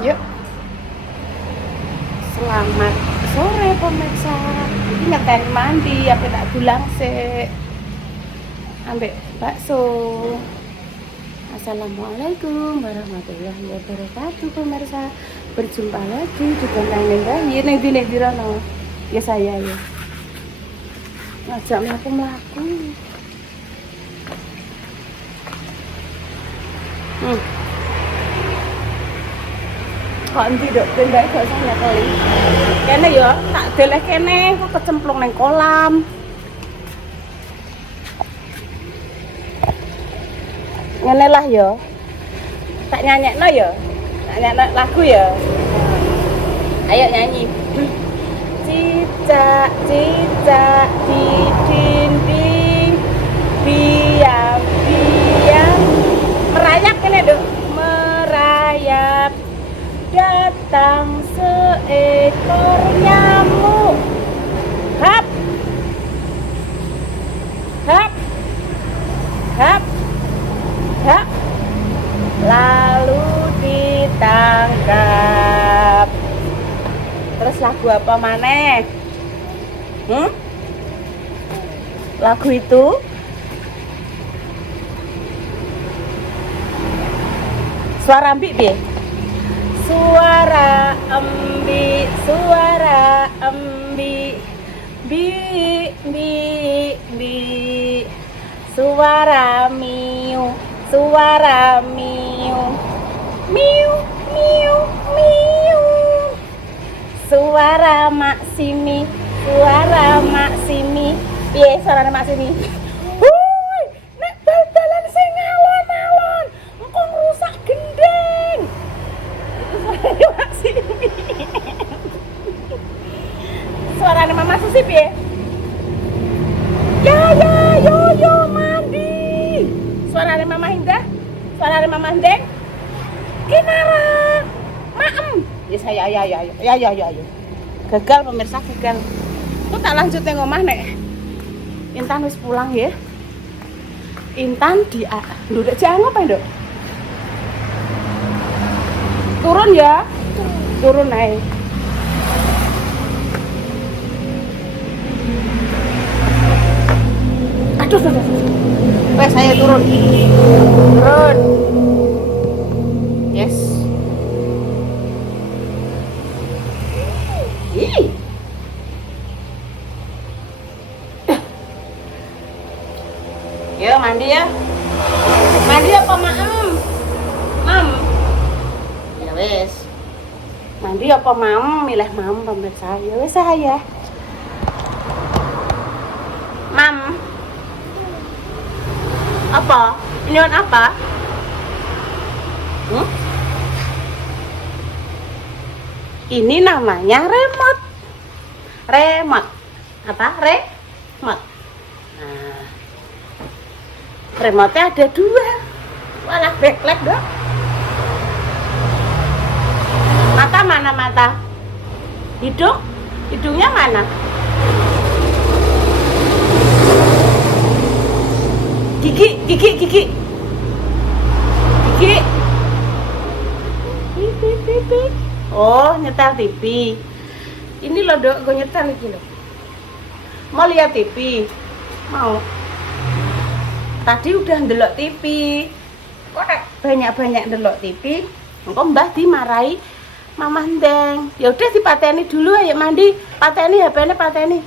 Yuk, selamat sore pemirsa. Ini ngeteni mandi, apa tak dulang sih. Ambek bakso. Assalamualaikum warahmatullahi wabarakatuh pemirsa. Berjumpa lagi di konten Bayi ning dine dirono. Ya saya ya. Ngajak mlaku-mlaku. Kok endi dok tendake kok saya kali. Kene ya, tak deleh kene kok kecemplung nang kolam. Ngene lah ya. Tak nyanyekno ya. Tak nyanyekno lagu ya. Ayo nyanyi. Cicak cicak di dinding diam-diam merayap kene dok, merayap datang seekor nyamuk. Hap hap hap hap, lalu ditangkap. Terus lagu apa maneh? Lagu itu suara ambi piye? Suara ambi, bi bi bi. Suara miu, miu miu miu. Suara Mak Simi, piye suarane Mak Simi? Hui, nek dalan sing alon-alon, engko ngrusak gendeng. Itu suarane Mak Simi. Suarane Mama Susi piye? Ya yo mandi. Suarane Mama Indah, suarane Mama Ndeng. Kinara, maem. Ya saya ya. Gagal pemirsa, gagal. Aku tak lanjut nang omah nek Intan wis pulang ya. Intan di nduk jangop ae, Nduk. Turun ya. Turun ae. Aduh. Wes saya turun. Turun. Yes. Yo mandi ya. Mandi apa maem? Mam. Ya wes. Mandi apa mam? Milih mam pemirsa. Ya wes saya. Mam. Apa? Ini apa? Ini namanya remote. Remote. Apa? Remote. Nah. Remote-nya ada 2. Walah backlight dok. Mata mana mata? Hidung? Hidungnya mana? Gigi. Gigi. Pipi. Oh, nyetel TV. Ini loh dok, gue nyetel iki loh. Mau lihat TV? Mau. Tadi udah ndelok TV. Kok banyak-banyak ndelok TV? Engko Mbah dimarahi Mama Ndeng. Ya udah dipateni dulu ayo mandi. Pateni HP-ne pateni.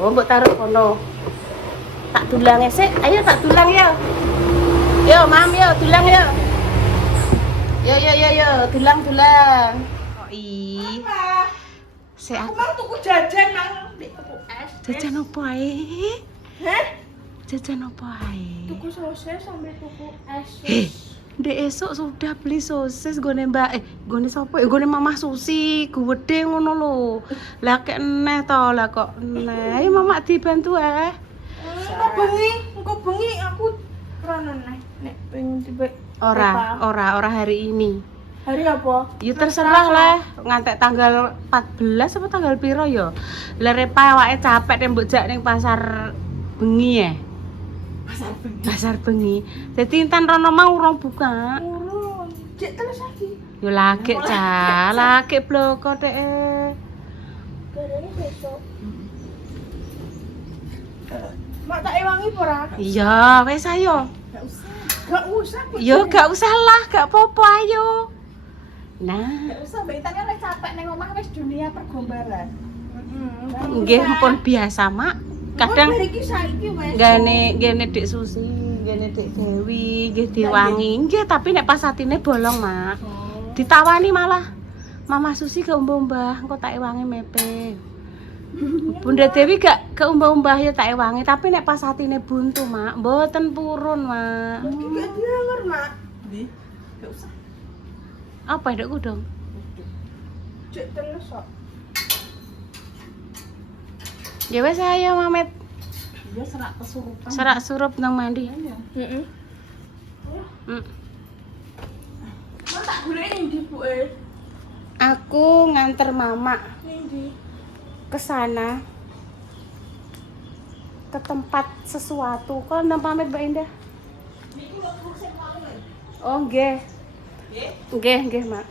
Oh, mbok taruh kono. Tak dulang sik. Ayo tak dulang ya. Yo, Mam, yo dulang yo. Yo, dulang. Oh, ih. Sik aku mau tuku jajan nang tuku es. Jajan opo ae? Heh? Jajan apa ae? Tuku sosis sampai tuku es. Ndek esuk sudah beli sosis gone Mbak gone sapa? Gone Mamah Susi, gede ngono lho. Lah kek eneh to, lah kok eneh. Ayo Mama dibantu Engko bengi aku krono nek pengen tiba. Ora hari ini. Hari apa? Ya terserah lah, ngantek tanggal 14 apa tanggal piro ya? Lah repa awake capek nek mbok jak ning pasar bengi ya. Pasar bengi. Pasar bengi. Dadi Intan rono mau urung buka. Urung. Cek terus lagi. Yo lagi cah, lagi bloko dek. Garane besok. Mak tak ewangi apa ora? Iya, wes ayo. Gak usah. Gak usah. Yo gak usah lah, gak apa-apa ayo. Nah, Gak usah, Mbak Intan kan lagi capek neng omah wis dunia pergombalan. nggih pun biasa, Mak. Kadang iki saiki wis. gene Dik Susi, gene Dik Dewi, nggih diwangi. Nggih, tapi nek pas atine bolong, Mak. Ditawani malah. Mama Susi ke umbah-umbah, engko tak ewangi mepe. Bunda Dewi gak ke umbah-umbah ya tak ewangi, tapi nek pas atine buntu, Mak, mboten purun, Mak. Iki gak dianger, Mak. Nggih. Gak usah. Apa ndekku dong? Cek terus kok. Ya wes ayo, Mamet. Dia serak kesurupan. Serak surup nang mandi. Heeh. Mm. Mak tak golek ning ndi, Bu? Aku nganter Mama Ning ndi? ke sana. Ke tempat sesuatu. Kok nang pamit Mbak Indah? Oh, nggih. Nggih, Mak.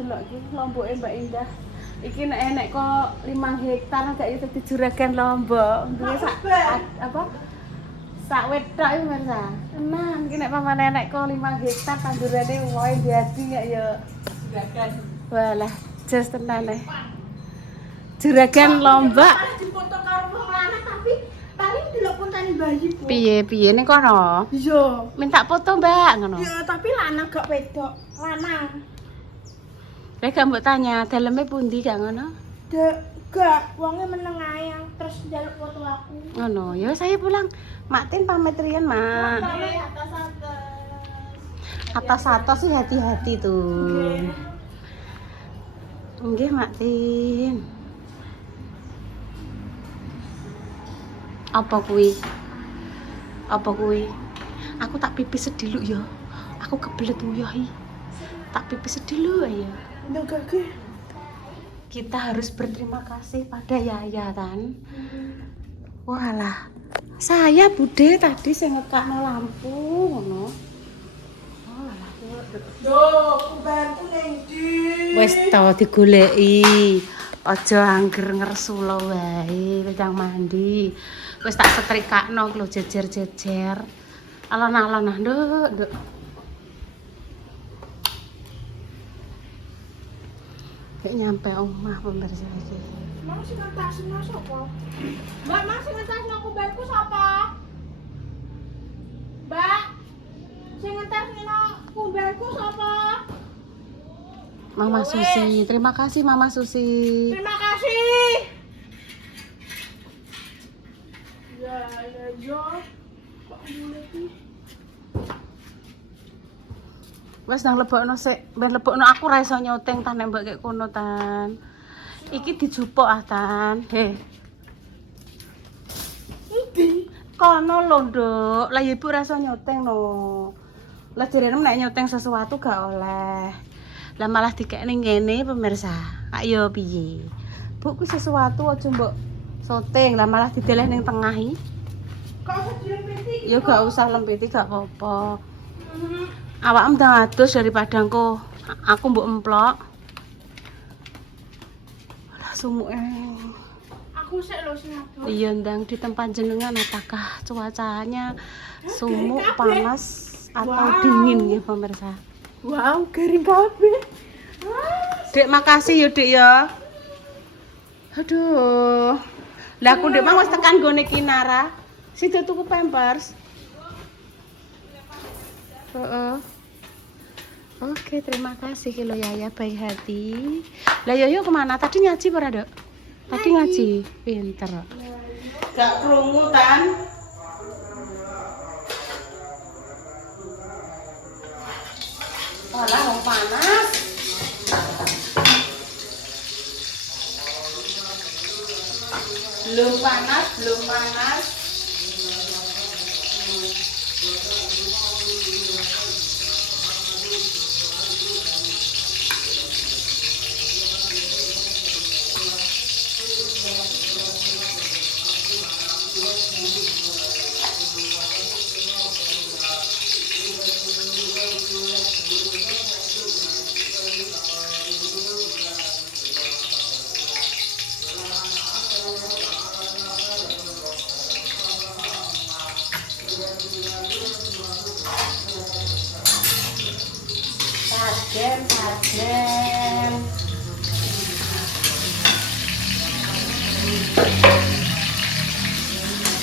Delok iki lomboke Mbak Indah. Iki nek enek kok 5 hektar gak iso dijuragan lombok. Duwe sak apa? Sak wedok iki Mirsa. Tenan iki nek paman enek kok 5 hektar tandurane wae diadi gak ya juragan. Walah, jas tenan e. Juragan lombok. Dipoto karo wong lanang tapi paling delok kontane bayi, Bu. Piye ning kono? Iya. Minta foto, Mbak, ngono. Iya, tapi lanang gak wedok. Lanang. Lah gak mbok tanya, daleme pundi gak ngono? Gak, wonge meneng ae terus njaluk foto aku. Ngono, ya saya pulang. Mak Tin pamit riyen, Mak. Atas-atas sih hati-hati tuh. Nggih, Mak Tin. Apa kuwi? Apa kuwi? Aku tak pipis sediluk ya. Aku kebelet uyuhi. Tak pipis sediluk ya. Ndogake. Kita harus berterima kasih pada Yaya kan. Walah. Saya Bude tadi saya ngekakno lampu ngono. Walah. Yo, kubantu ning ndi? Wis to digoleki. Aja angger ngersula wae wejang mandi. Wis tak setrikakno lho jejer-jejer. Alon-alon nduk. Kayak nyampe omah pemirsa iki. Mang sing ngetasno sapa? Mbak, mang sing ngetasno kubanku sapa? Mbak, sing ngetasno kubanku sapa? Mama Susi, terima kasih Mama Susi. Terima kasih. Ya, yo. Kok mulai iki? Wes nang lebokno sik, ben lebokno aku ra iso nyoteng tan nek mbok kek kono tan. Iki dijupuk ah tan. He. Endi? Kono lho, Nduk. Lah ibu ra iso nyoteng no. Lah jarene nek nyoteng sesuatu gak oleh. Lah malah dikekne ngene pemirsa. Ayo piye? Bu ku sesuatu aja mbok syuting, lah malah dideleh ning tengah iki. Kok usah dilempiti? Ya gak usah lempiti gak apa-apa. Awakmu ndang adus daripada engko aku mbok emplok. Lah sumuke. Aku sik lho sing adus. Iya ndang di tempat jenengan apakah cuacanya sumuk, panas atau dingin ya pemirsa? Wow, garing kabeh. Dek makasih ya Dek ya. Aduh. Lah aku Dek mau wis tekan gone Kinara. Situ tuku Pampers. Oke, terima kasih Kilo Yaya baik hati. Lah Yoyo kemana? Tadi ngaji ora, Dok? Tadi ngaji. Pinter. Gak krungu tan. Walah mau panas. Belum panas. sarden.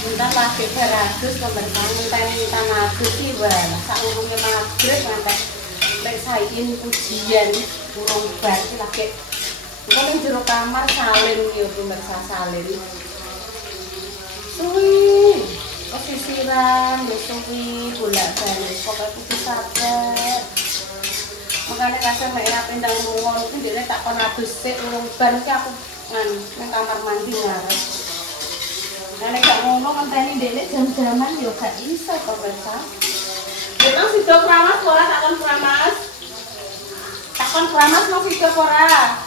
Entah lagi beratus keberkahan minta maghrib sih wala sak urunge maghrib ngantek lek saiki pujian urung bar iki lagi engko ning jero kamar salin yo pemirsa salin suwi pesisiran yo suwi bolak-balik pokoke kudu sabar makanya kadang nek ora pendang lunga iki ndekne tak kon adus sik urung bar iki aku nang kamar mandi ngarep. Nek gak ngono ngenteni ndekne jam-jaman yo gak iso pemirsa. Nek sida kramas ora takon kramas. Takon kramas mau sida ora.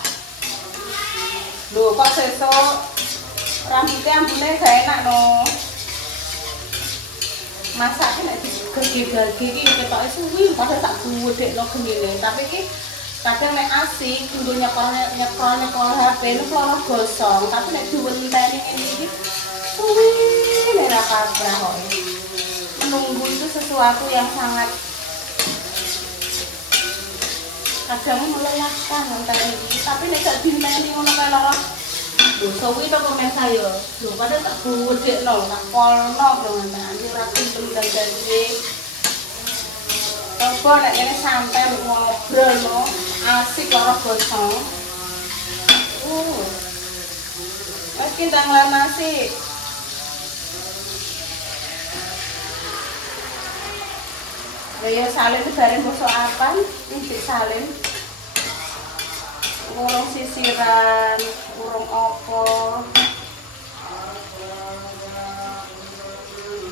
Lho kok sesuk rambutnya ambune gak enak no. Masake nek digege-gege iki ketoke suwi padahal tak gudekno gemine. Tapi iki kadang nek asik nggo nyekol HP lu klono gosong, tapi nek diwenteni ngene iki suwi nek kabrah kok. Menunggu itu sesuatu yang sangat kadang melelahkan ngenteni iki, tapi nek gak dineni ngono kae lho. Lho suwi to komen saya. Lho padahal tak gudekno, tak kolno ngene ora kumpul dadi. Coba nek kene santai ngobrol no, asik karo gosong. Wes ki ndang lan nasi. Ya salin bareng bosok apan, iki salin. Urung sisiran, urung opo.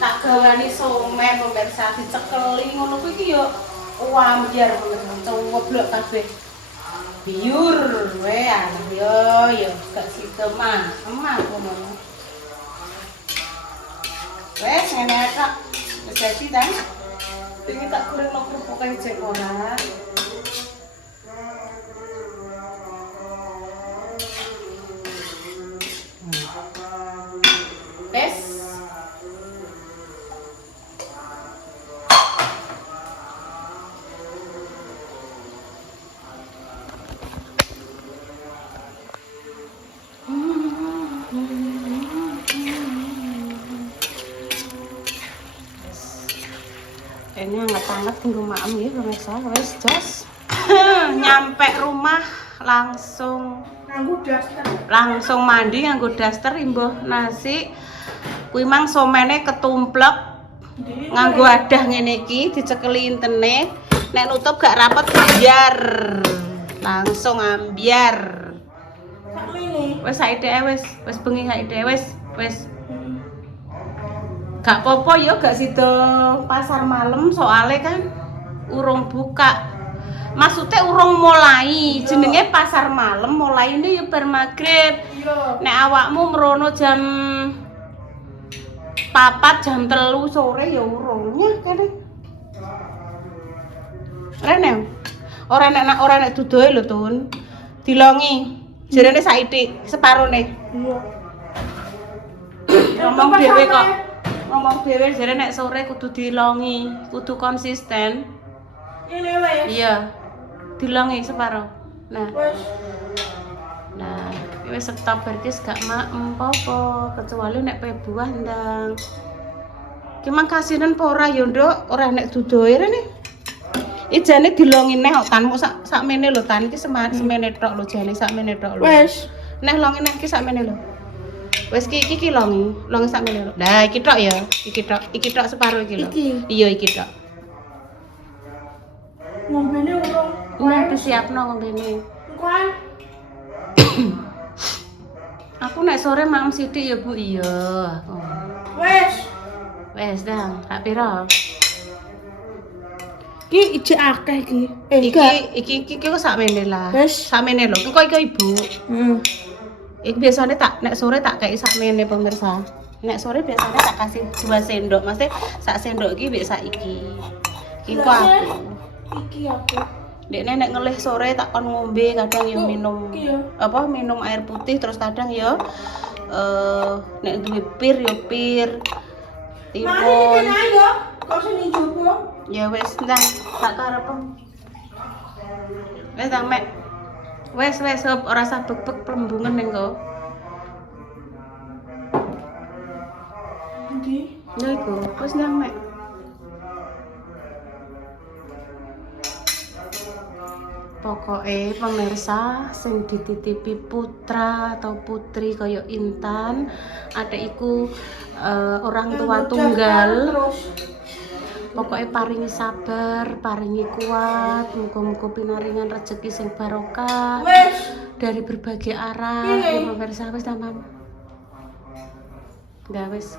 Tak gawani somen pemirsa dicekeli ngono kuwi iki yo ambyar pemirsa ngoblok kabeh. Biur we yo gak sida mah, emah ngono. Wes ngene kok. Wis dadi ta. Iki tak goreng kerupuk kae cek ora. Wes ini hangat-hangat tunggu maem ya pemirsa. Wes jos nyampe rumah langsung mandi nganggo daster imbuh nasi kuwi mang somene ketumplek nganggo adah ngene iki dicekeli intene nek nutup gak rapet biar langsung ambyar wes saiki wes bengi saiki wes gak popo yo gak sida pasar malam soalnya kan urung buka. Maksudnya urung mulai, jenenge pasar malam mulai ini ya bar magrib. Nek awakmu merono jam 4 jam 3 sore ya urungnya kene. Rene. Ora nek dudohe lho, Tun. Dilongi. Jerene saiki separone. Iya. Ngomong dhewe kok. Ngomong dhewe jare nek sore kudu dilongi, kudu konsisten. Ini wae. Iya. Dilongi separo. Nah. Nah, wis stop berarti gak apa-apa kecuali nek pe buah ndang. Ki mang kasinan apa ora ya, Nduk? Ora nek dudohe rene. Ijane dilongi neh kok tanmu sakmene lho, tan iki semene tok lho jane sakmene tok lho. Wis. Neh longi neh iki sakmene lho. Wes iki longi sakmene lho. Lah iki tok ya, iki tok separo iki lho. Iya iki tok. Ngombene urung. Wis disiapno ngombene. Engko aku nek sore maem sithik ya, Bu. Iya. Wes dang, tak pira? Iki ijek akeh iki. Iki kok sakmene lah. Sakmene lho. Engko iki Ibu. Iki biasanya nek sore tak kei sakmene pemirsa. Nek sore biasanya tak kasih 2 sendok, maksudnya sak sendok iki mbek sak iki. Iki kok aku. Iki aku. Nek ngelih sore tak kon ngombe kadang yo minum minum air putih terus kadang yo nek duwe pir yo pir. Timun. Kok sing njobo? Ya wis ndang tak karep. Wes ta mek. Wes hop ora usah bek-bek plembungan ning kok. Ndi? Lha iku, wis nang mek. Pokoknya pemirsa sing dititipi putra atau putri kaya Intan adekku orang tua tunggal pokoknya paringi sabar, paringi kuat, muga-muga pinaringan rezeki sing barokah dari berbagai arah. Ya pemirsa wis ta Mam. Enggak wis.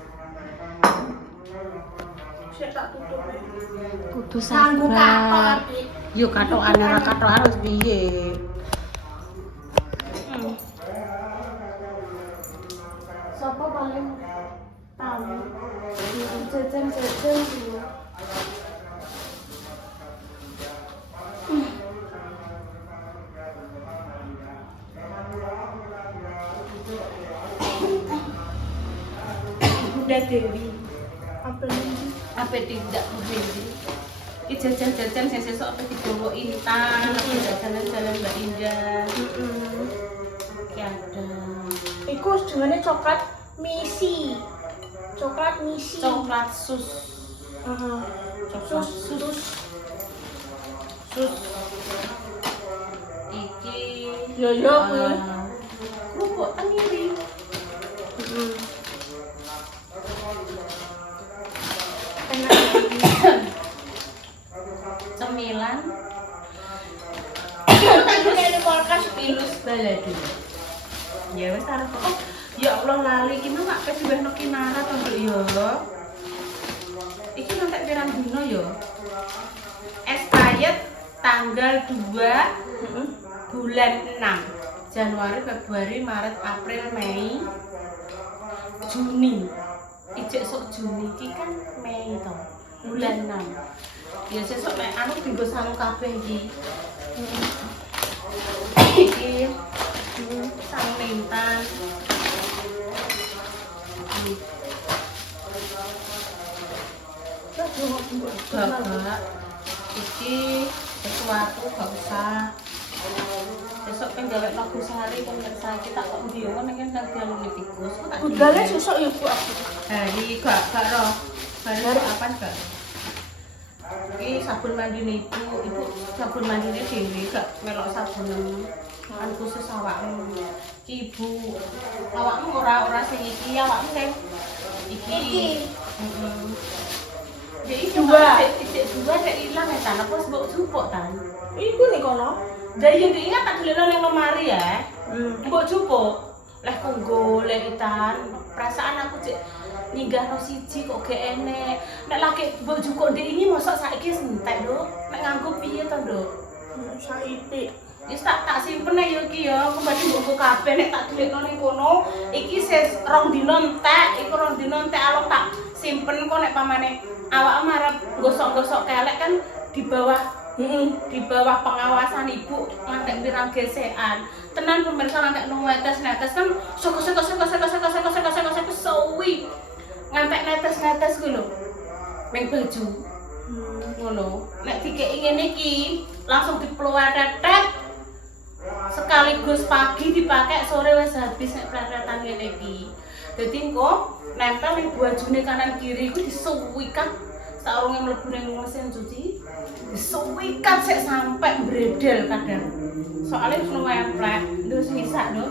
Sik tak tutup. Kudu sabar. Yo katokan ora katokan wis piye. Sopo paling tahu? Jajan-jajan dulu. Bunda Dewi. Apa tidak Dewi? Iki jajan-jajan sing sesuk apa digowo Intan, apa jajanan-jajanan Mbak Indah. Iki ada. Iku jenenge coklat misi. Coklat misi. Coklat sus. Coklat sus. Sus. Iki Yo kuwi. kerupuk tenggiri. Cemilan Ini kulkas pilus balado. Ya wis arep kok. Ya Allah lali iki mah mak diwehno kinara to Mbak yo. Iki nanti pirang dino yo. Expired tanggal 2 bulan 6. Januari, Februari, Maret, April, Mei, Juni. Ijek sok Juni iki kan Mei to. Bulan 6. Ya sesuk nek anu dienggo sangu kabeh iki. Iki sangu Intan. Bapak, iki sesuatu gak usah. Besok penggawe lagu sehari pemirsa kita kok ndiyo kan nek nang dalu tikus. budale sesuk ya Bu aku. Hari gak roh. Hari apa gak? Ini sabun mandi ibu sabun mandinya dewi gak melok sabun kan khusus awakmu. Ibu awakmu ora sing iki awakmu sing iki. Jadi dua nek ilang ya tan apa sebab jupuk tan. Iku nih kono. Dari yang diingat tak geleno ning lemari ya. Mbok jupuk. Leh konggo leh itan. Perasaan aku cek nyinggahno siji kok gak enek. Nek lagi mbok jupuk ndek ini mosok saiki entek, Nduk. Nek nganggo piye to, Nduk? Saiki. Wis tak simpen ae yo iki yo, kembali mbokku kabeh nek tak delikno ning kono. Iki ses 2 dina entek, iku 2 dina entek alon tak simpen kok nek pamane awakmu arep gosok-gosok kelek kan di bawah pengawasan ibu ngantek pirang gesekan. Tenan pemirsa ngantek netes kan soko suwi. Ngantek netes ku lho. Ning baju. Ngono. Nek dikeki ngene iki langsung dipluwetet. Sekaligus pagi dipakai sore wis habis nek pleretan ngene iki. Dadi engko nempel ning bajune kanan kiri iku disuwikan saurunge mlebu ning mesin cuci. Disuwikan sik sampai bredel kadang. Soalnya wis nempel. Terus bisa lho.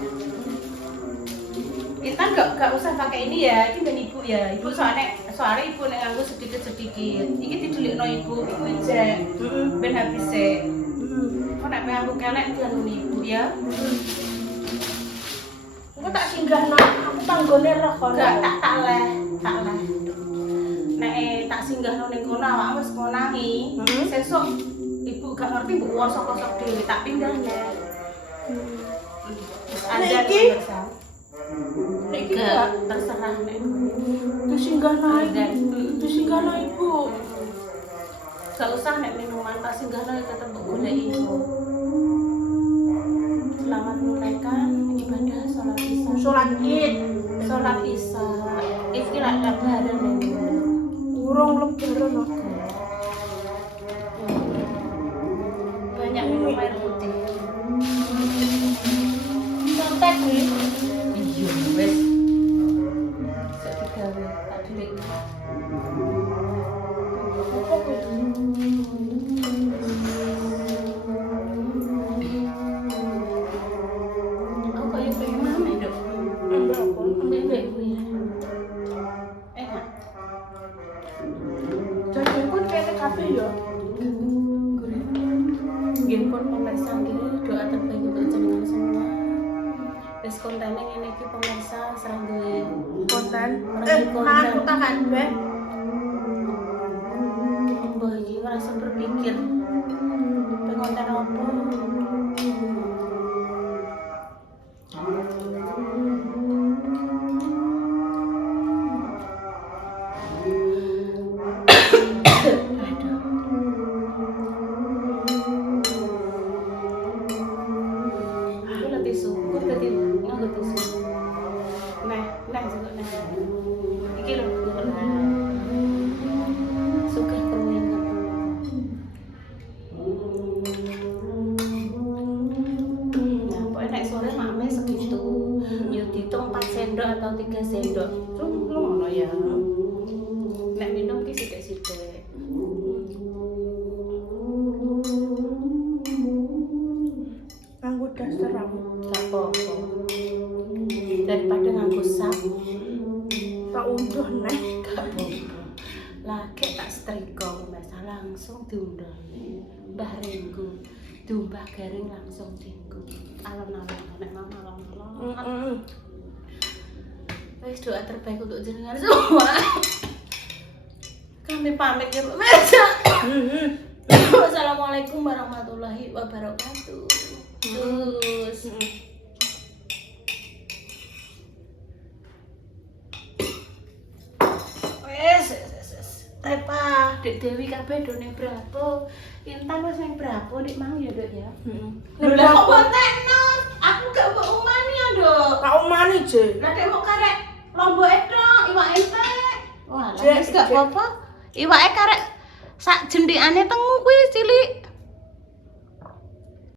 Kita gak usah pakai ini ya, ini ben ibu ya. Ibu soalnya ibu nek nganggo sedikit-sedikit. Iki didelikno ibu ijek. Ben habis sik. Kok nek nganggo kelek dianuni ibu ya. Aku tak singgahno, aku tanggone roh kono. Gak tak leh. Nek tak singgahno ning kono awak wis ngonangi. Sesuk ibu gak ngerti mbok wosok-wosok dhewe tak pindah nek. Wis ada Iki? Iki gak terserah nek. Disinggahno ibu. Gak usah nek minuman tak singgahno tetep mbok goleki ibu. Selamat menunaikan ibadah sholat isya. Sholat Id. Sholat isya. Iki lak lebaran nek. Urung lebaran kok. Banyak minum air putih. pemirsa nggih, doa terbaik untuk jenengan semua. Wis kontene ngene iki pemirsa serang duwe Konten. konten. Makan bukakan, Be. Mbah iki ngerasa berpikir pengonten apa. Aku latih syukur tadi nganggo tisu. Nah, juga nah. Iki lho, suka keruing. Nah, pokoknya nek sore mame segitu. Yo dihitung 4 sendok atau 3 sendok. Lu ngono ya. Nek minum ki sithik-sithik. Nganggo daster rambut. Gak apa-apa. Daripada nganggo sap, Tak unduh neh. gak apa-apa. Lagi tak setrika masalah langsung diundang. Mbah Renggo diumbah garing langsung dinggo. Alon-alon nek mama alon-alon. Wis doa terbaik untuk jenengan semua. Kami pamit ya pemirsa. Wassalamualaikum warahmatullahi wabarakatuh. Terus. Tepa, Dek Dewi kabeh do ning Bravo. Intan wis ning Bravo nek mau ya, Dok ya. Lha Lah kok kok tenor? Aku gak mbok umani ya, Dok. tak umani, Je. Lah dek mau karek lomboke tok, iwake entek. Wah, Jek, wis gak Jek. apa-apa. Iwake karek sak jendhikane tengu kuwi cilik.